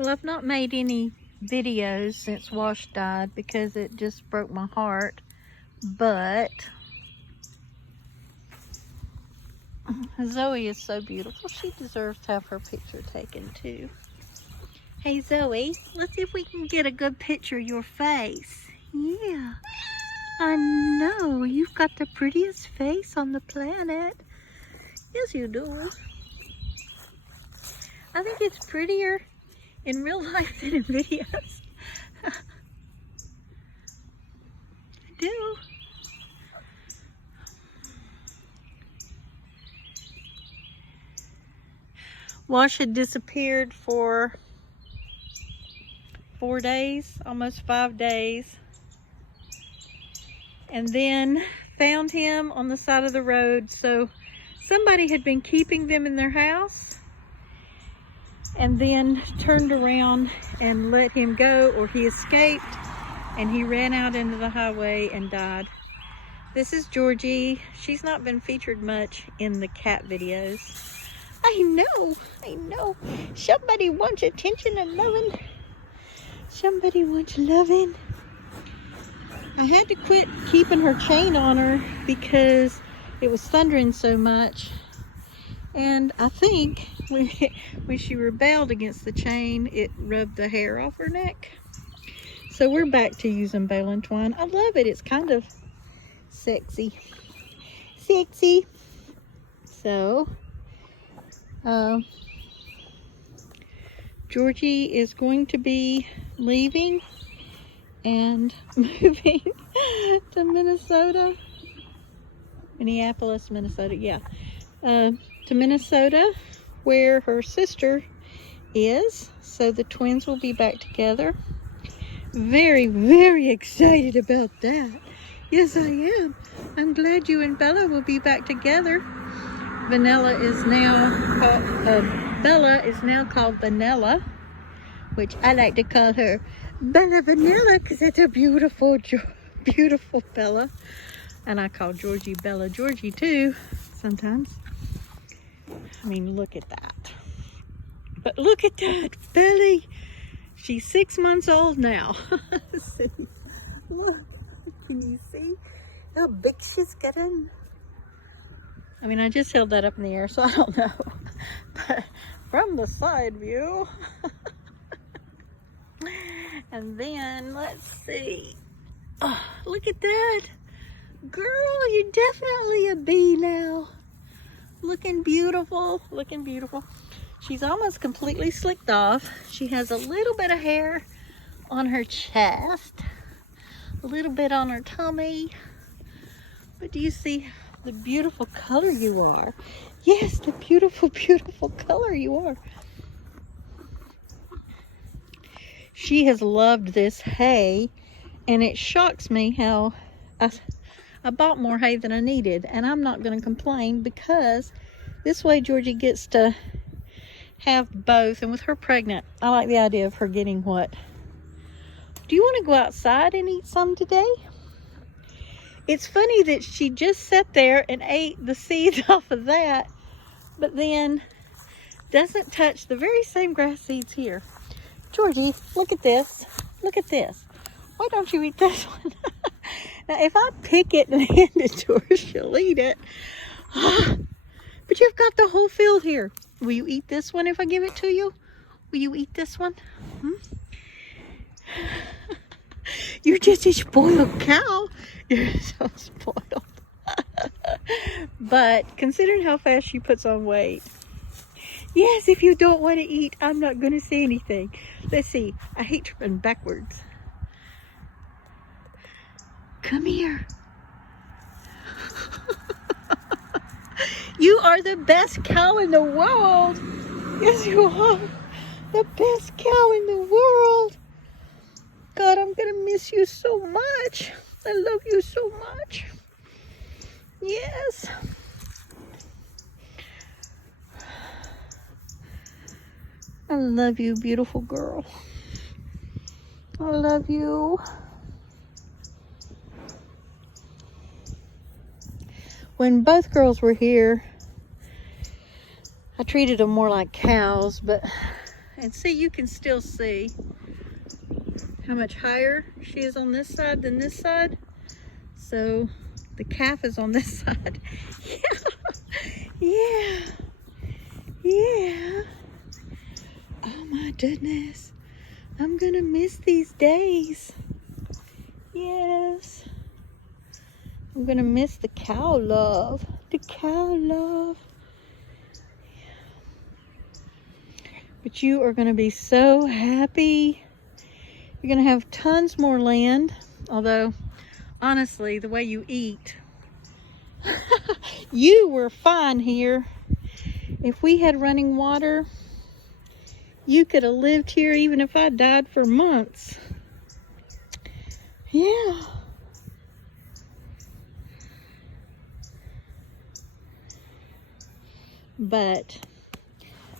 Well, I've not made any videos since Wash died because it just broke my heart, but Zoe is so beautiful. She deserves to have her picture taken too. Hey Zoe, let's see if we can get a good picture of your face. Yeah, I know, you've got the prettiest face on the planet. Yes, you do. I think it's prettier in real life than in videos. I do. Wash had disappeared for 4 days, almost 5 days. And then found him on the side of the road. So somebody had been keeping them in their house and then turned around and let him go, or he escaped and he ran out into the highway and died. This is Georgie. She's not been featured much in the cat videos. I know. Somebody wants attention and loving. Somebody wants loving. I had to quit keeping her chain on her because it was thundering so much. And I think when she rebelled against the chain, it rubbed the hair off her neck. So we're back to using baling twine. I love it. It's kind of sexy. So, Georgie is going to be leaving and moving to Minneapolis, Minnesota, yeah. To Minnesota, where her sister is. So the twins will be back together. Very, very excited about that. Yes, I am. I'm glad you and Bella will be back together. Bella is now called Vanilla, which I like to call her Bella Vanilla because it's a beautiful Bella. And I call Georgie Bella Georgie too sometimes. I mean, look at that. But look at that belly. She's 6 months old now. Look, can you see how big she's getting? I mean, I just held that up in the air, so I don't know. But from the side view. And then, let's see. Oh, look at that. Girl, you're definitely a bee now. Looking beautiful, looking beautiful. She's almost completely slicked off. She has a little bit of hair on her chest, a little bit on her tummy. But do you see the beautiful color you are? Yes, the beautiful, beautiful color you are. She has loved this hay, and it shocks me how I bought more hay than I needed, and I'm not going to complain because this way Georgie gets to have both. And with her pregnant, I like the idea of her getting what? Do you want to go outside and eat some today? It's funny that she just sat there and ate the seeds off of that, but then doesn't touch the very same grass seeds here. Georgie, look at this. Look at this. Why don't you eat this one? Now, if I pick it and hand it to her, she'll eat it. But you've got the whole field here. Will you eat this one if I give it to you? Will you eat this one? You're just a spoiled cow. You're so spoiled. But considering how fast she puts on weight. Yes, if you don't want to eat, I'm not going to say anything. Let's see. I hate to run backwards. Come here. You are the best cow in the world. Yes, you are. The best cow in the world. God, I'm going to miss you so much. I love you so much. Yes. I love you, beautiful girl. I love you. When both girls were here, I treated them more like cows, but And see, you can still see how much higher she is on this side than this side. So the calf is on this side. Yeah. Yeah. Oh my goodness. I'm gonna miss these days. Yes. I'm gonna miss the cow love. The cow love. But you are gonna be so happy. You're gonna have tons more land. Although, honestly, the way you eat, you were fine here. If we had running water, you could have lived here even if I died for months. Yeah. But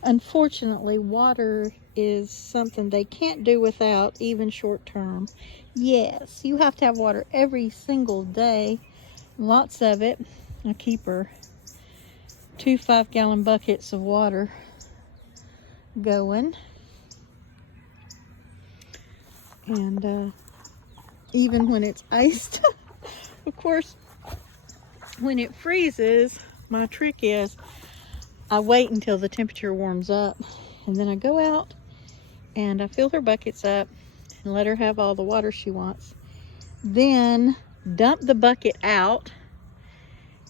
unfortunately, water is something they can't do without, even short term. Yes, you have to have water every single day. Lots of it. I keep her 2 5-gallon buckets of water going. And even when it's iced, of course, when it freezes, my trick is I wait until the temperature warms up, and then I go out and I fill her buckets up and let her have all the water she wants. Then dump the bucket out,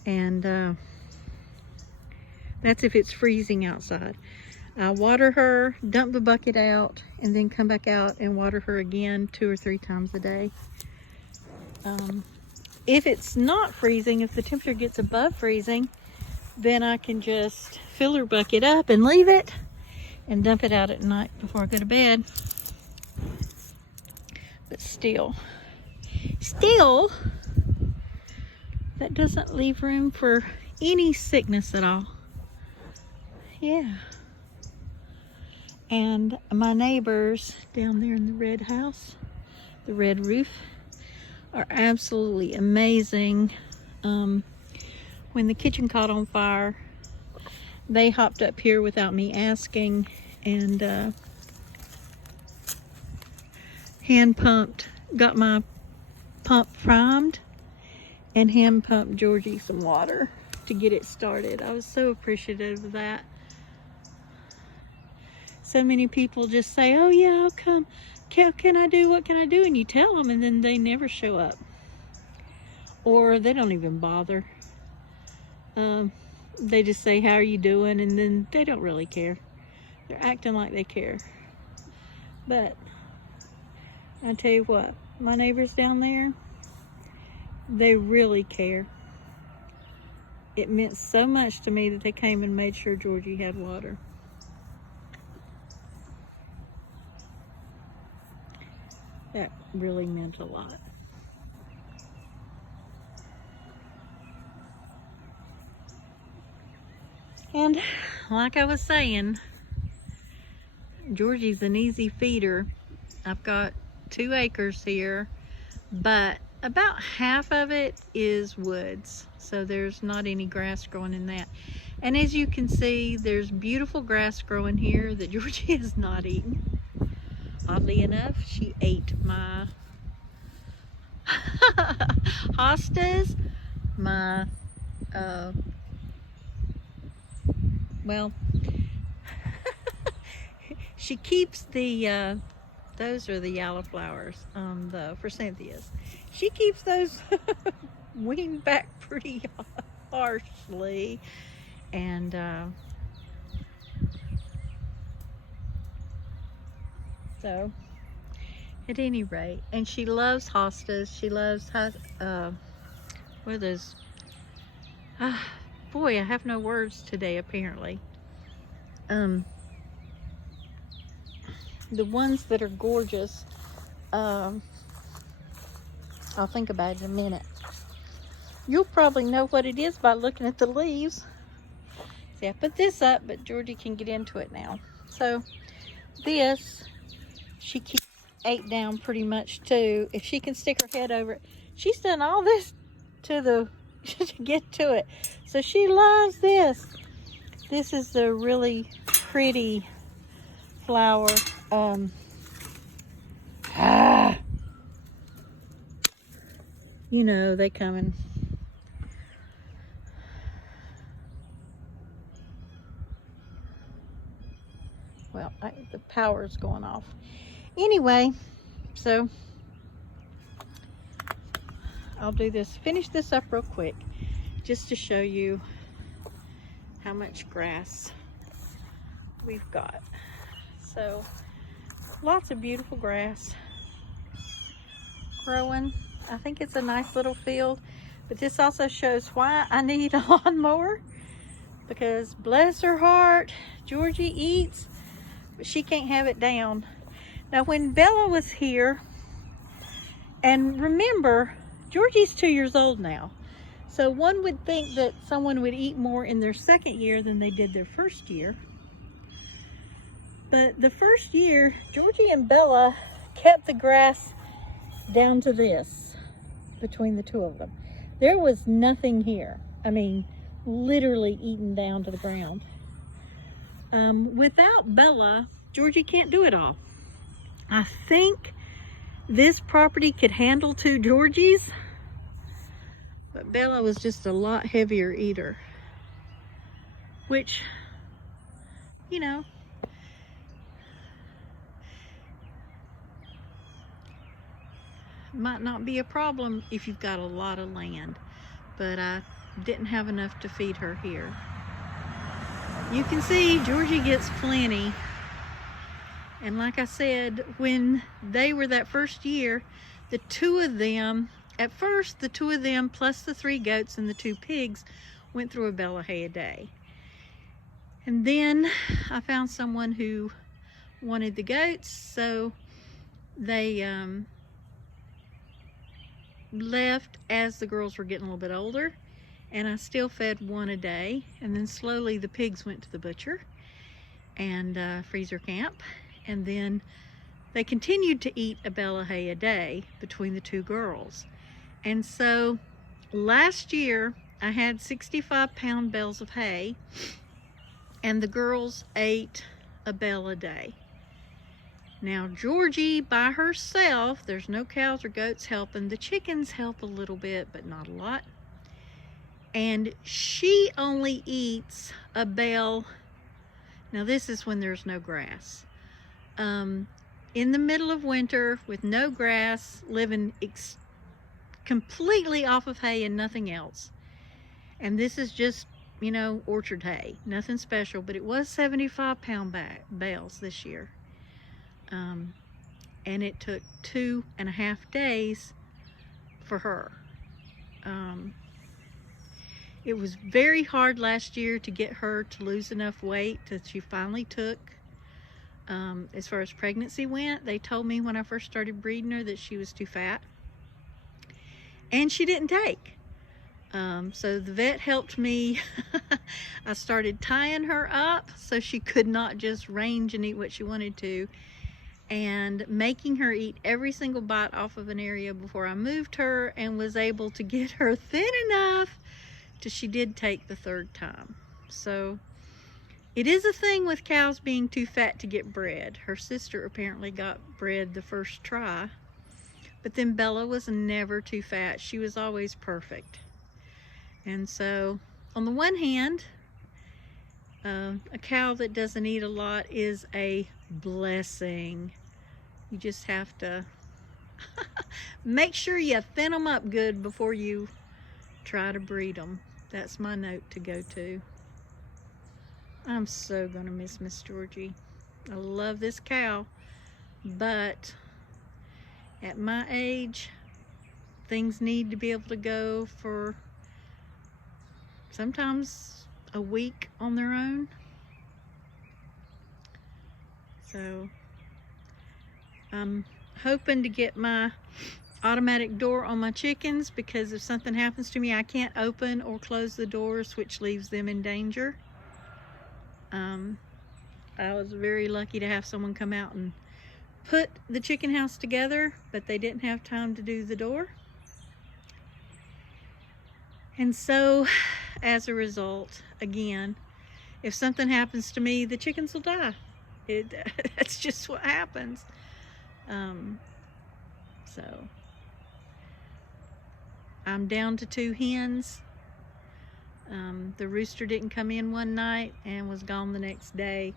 and that's if it's freezing outside. I water her, dump the bucket out, and then come back out and water her again 2 or 3 times a day. If it's not freezing, if the temperature gets above freezing, then I can just fill her bucket up and leave it and dump it out at night before I go to bed. But still, that doesn't leave room for any sickness at all. Yeah. And my neighbors down there in the red house, the red roof, are absolutely amazing. When the kitchen caught on fire, they hopped up here without me asking and hand pumped, got my pump primed, and hand pumped Georgie some water to get it started. I was so appreciative of that. So many people just say, oh yeah, I'll come. What can I do? And you tell them, and then they never show up. Or they don't even bother. They just say, how are you doing? And then they don't really care. They're acting like they care. But I tell you what, my neighbors down there, they really care. It meant so much to me that they came and made sure Georgie had water. That really meant a lot. And like I was saying, Georgie's an easy feeder. I've got 2 acres here, but about half of it is woods. So there's not any grass growing in that. And as you can see, there's beautiful grass growing here that Georgie has not eaten. Oddly enough, she ate my hostas, my, well, she keeps the, those are the yellow flowers, the forsythias. She keeps those weaned back pretty harshly, and so at any rate, and she loves hostas. She loves what are those? Boy, I have no words today apparently. The ones that are gorgeous, I'll think about it in a minute. You'll probably know what it is by looking at the leaves. See, I put this up, but Georgie can get into it now. So this, she ate down pretty much too. If she can stick her head over it, she's done all this to get to it. So she loves this. This is the really pretty flower. You know, they coming. Well, the power's going off. Anyway, so I'll do this, finish this up real quick, just to show you how much grass we've got. So, lots of beautiful grass growing. I think it's a nice little field, but this also shows why I need a lawnmower, because bless her heart, Georgie eats, but she can't have it down. Now, when Bella was here, and remember, Georgie's 2 years old now, so one would think that someone would eat more in their second year than they did their first year. But the first year, Georgie and Bella kept the grass down to this, between the two of them. There was nothing here. I mean, literally eaten down to the ground. Without Bella, Georgie can't do it all. I think this property could handle 2 Georgies, but Bella was just a lot heavier eater, which, you know, might not be a problem if you've got a lot of land, but I didn't have enough to feed her here. You can see Georgie gets plenty. And like I said, when they were that first year, the 2 of them, at first the 2 of them plus the 3 goats and the 2 pigs went through a Bella hay a day. And then I found someone who wanted the goats, so they left as the girls were getting a little bit older, and I still fed 1 a day. And then slowly the pigs went to the butcher and freezer camp. And then they continued to eat a Bella hay a day between the 2 girls. And so last year I had 65-pound bales of hay, and the girls ate a bale a day. Now Georgie by herself, there's no cows or goats helping. The chickens help a little bit, but not a lot. And she only eats a bale. Now this is when there's no grass. In the middle of winter with no grass, living completely off of hay and nothing else. And this is just, you know, orchard hay, nothing special, but it was 75-pound bales this year. And it took 2.5 days for her. It was very hard last year to get her to lose enough weight that she finally took. As far as pregnancy went, they told me when I first started breeding her that she was too fat, and she didn't take. So the vet helped me. I started tying her up so she could not just range and eat what she wanted to, and making her eat every single bite off of an area before I moved her, and was able to get her thin enough till she did take the 3rd time. So it is a thing with cows being too fat to get bred. Her sister apparently got bred the first try, but then Bella was never too fat. She was always perfect. And so on the one hand, a cow that doesn't eat a lot is a blessing. You just have to make sure you thin them up good before you try to breed them. That's my note to go to. I'm so gonna miss Miss Georgie. I love this cow, but at my age, things need to be able to go for sometimes a week on their own. So I'm hoping to get my automatic door on my chickens, because if something happens to me, I can't open or close the doors, which leaves them in danger. I was very lucky to have someone come out and put the chicken house together, but they didn't have time to do the door. And so as a result, again, if something happens to me, the chickens will die. That's just what happens. So I'm down to 2 hens. The rooster didn't come in one night and was gone the next day.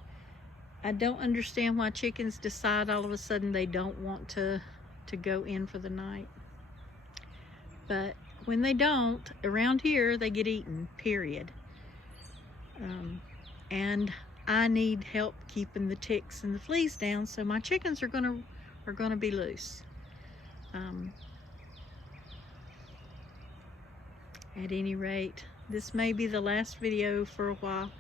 I don't understand why chickens decide all of a sudden they don't want to go in for the night. But when they don't, around here, they get eaten, period. And I need help keeping the ticks and the fleas down, so my chickens are gonna be loose. At any rate, this may be the last video for a while.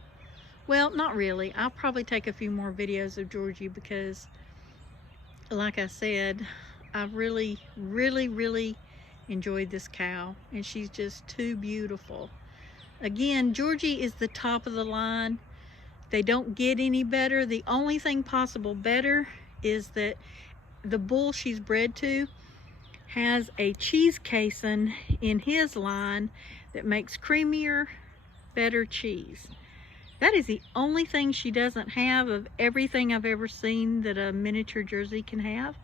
Well, not really. I'll probably take a few more videos of Georgie because, like I said, I really, really, really enjoyed this cow, and she's just too beautiful. Again, Georgie is the top of the line. They don't get any better. The only thing possible better is that the bull she's bred to has a cheese casein in his line that makes creamier, better cheese. That is the only thing she doesn't have of everything I've ever seen that a miniature Jersey can have.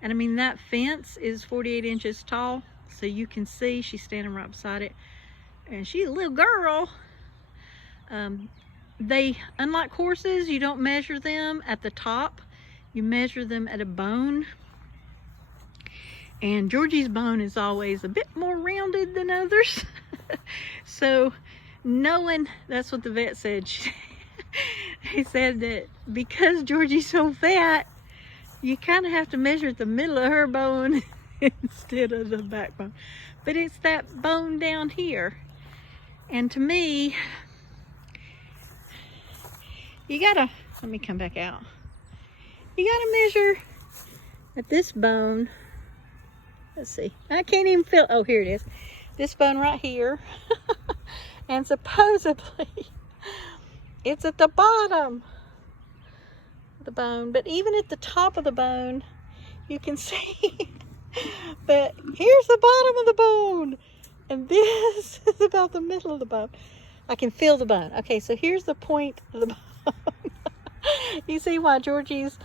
And I mean, that fence is 48 inches tall, so you can see she's standing right beside it. And she's a little girl. Unlike horses, you don't measure them at the top. You measure them at a bone. And Georgie's bone is always a bit more rounded than others. So knowing, that's what the vet said. He said that because Georgie's so fat, you kind of have to measure the middle of her bone instead of the backbone. But it's that bone down here. And to me, you gotta, let me come back out. You gotta measure at this bone. Let's see, I can't even feel, oh, here it is. This bone right here. And supposedly it's at the bottom of the bone, but even at the top of the bone, you can see. But here's the bottom of the bone, and this is about the middle of the bone. I can feel the bone. Okay, so here's the point of the bone. You see why Georgie's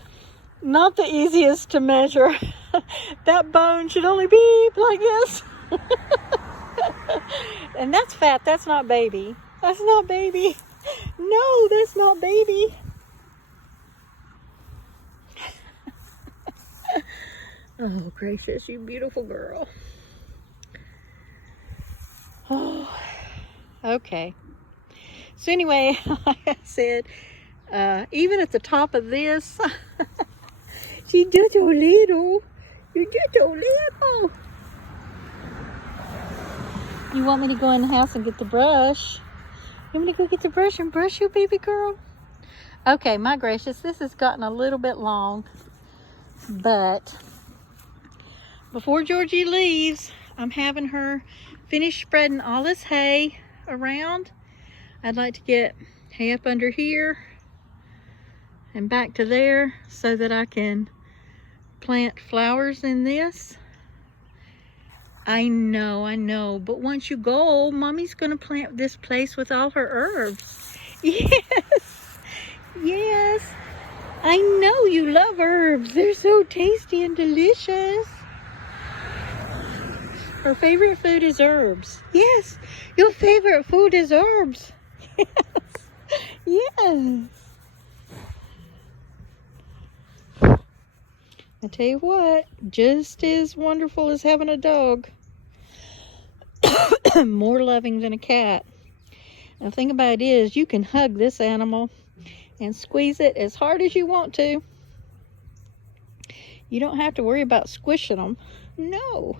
not the easiest to measure. That bone should only be like this. And that's fat, that's not baby. That's not baby. No, that's not baby. Oh, gracious, you beautiful girl. Oh, okay. So anyway, like I said, even at the top of this, she's just so little. You're just so little. You want me to go in the house and get the brush? You want me to go get the brush and brush you, baby girl? Okay, my gracious, this has gotten a little bit long, but before Georgie leaves, I'm having her finish spreading all this hay around. I'd like to get hay up under here and back to there so that I can plant flowers in this. I know, but once you go, Mommy's gonna plant this place with all her herbs. Yes, I know you love herbs. They're so tasty and delicious. Her favorite food is herbs. Yes, your favorite food is herbs. Yes. I tell you what, just as wonderful as having a dog. More loving than a cat. The thing about it is, you can hug this animal and squeeze it as hard as you want to. You don't have to worry about squishing them. No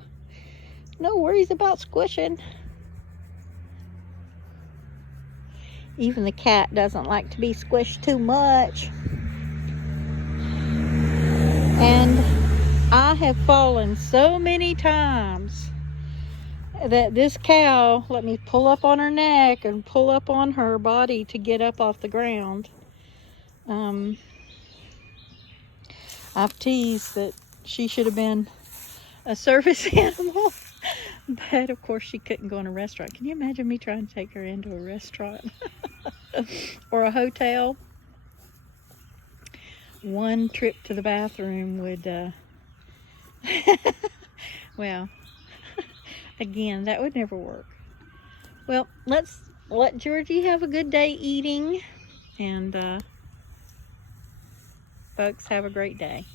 worries about squishing. Even the cat doesn't like to be squished too much. And I have fallen so many times that this cow let me pull up on her neck and pull up on her body to get up off the ground. I've teased that she should have been a service animal, but of course she couldn't go in a restaurant. Can you imagine me trying to take her into a restaurant or a hotel? one trip to the bathroom would, well, again, that would never work. Well, let's let Georgie have a good day eating, and folks, have a great day.